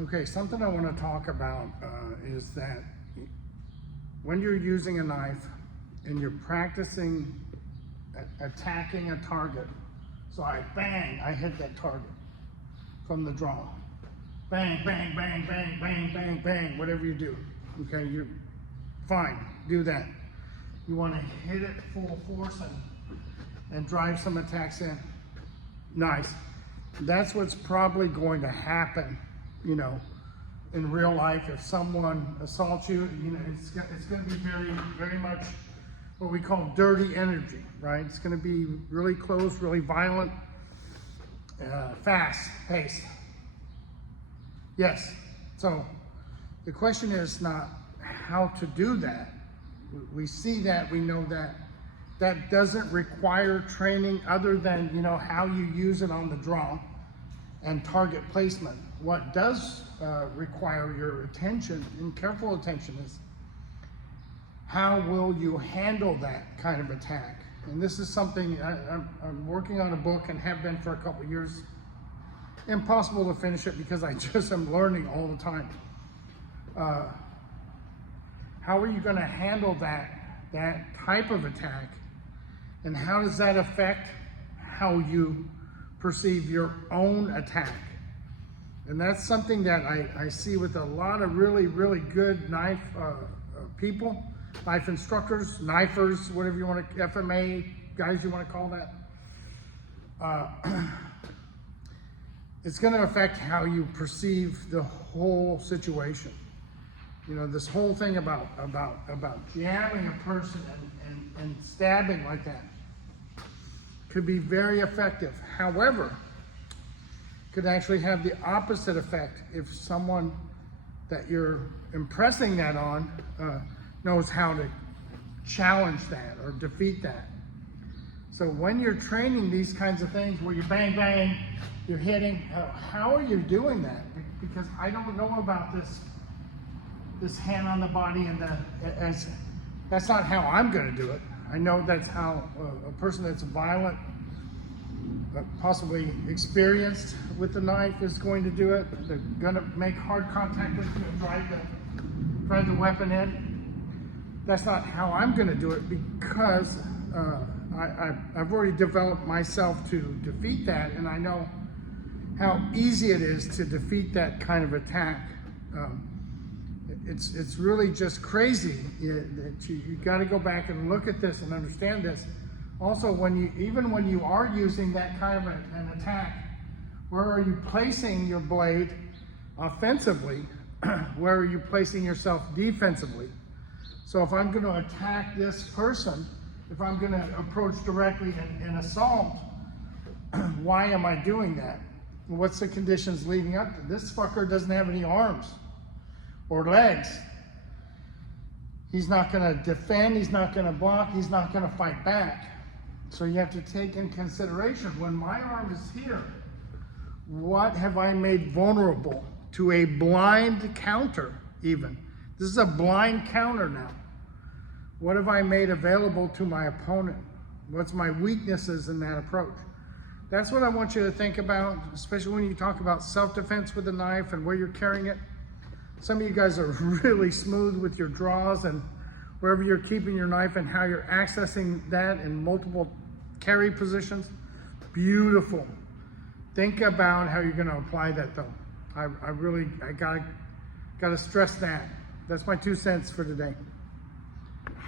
Okay, something I want to talk about is that when you're using a knife and you're practicing attacking a target, so I hit that target from the draw. Bang, bang, bang, bang, bang, bang, bang, whatever you do. Okay, you're fine, do that. You want to hit it full force and drive some attacks in. Nice. That's what's probably going to happen, you know, in real life. If someone assaults you, you know, it's going to be very much what we call dirty energy, right? It's going to be really close, really violent, fast paced. Yes. So the question is not how to do that. We see that, we know that. That doesn't require training other than, you know, how you use it on the draw and target placement. What does require your attention and careful attention is how will you handle that kind of attack? And this is something I'm working on a book and have been for a couple of years. Impossible to finish it because I just am learning all the time. How are you going to handle that type of attack? And how does that affect how you perceive your own attack? And that's something that I see with a lot of really good knife people, knife instructors, knifers, whatever you want to, FMA guys you want to call that. It's going to affect how you perceive the whole situation. You know, this whole thing about jamming a person and stabbing like that could be very effective. However, could actually have the opposite effect if someone that you're impressing that on knows how to challenge that or defeat that. So when you're training these kinds of things where you bang, bang, you're hitting, how are you doing that? Because I don't know about this hand on the body and that's not how I'm going to do it. I know that's how a person that's violent, possibly experienced with the knife is going to do it. They're going to make hard contact with you and drive the weapon in. That's not how I'm going to do it because I've already developed myself to defeat that, and I know how easy it is to defeat that kind of attack. It's really just crazy that you got to go back and look at this and understand this. Also, even when you are using that kind of an attack, where are you placing your blade offensively? Where are you placing yourself defensively? So if I'm going to attack this person, if I'm going to approach directly and assault, why am I doing that? What's the conditions leading up to this? Fucker doesn't have any arms or legs. He's not going to defend, he's not going to block, he's not going to fight back. So you have to take in consideration, when my arm is here, what have I made vulnerable to a blind counter even? This is a blind counter now. What have I made available to my opponent? What's my weaknesses in that approach? That's what I want you to think about, especially when you talk about self-defense with a knife and where you're carrying it. Some of you guys are really smooth with your draws and wherever you're keeping your knife and how you're accessing that in multiple carry positions. Beautiful. Think about how you're going to apply that though. I gotta stress that. That's my 2 cents for today.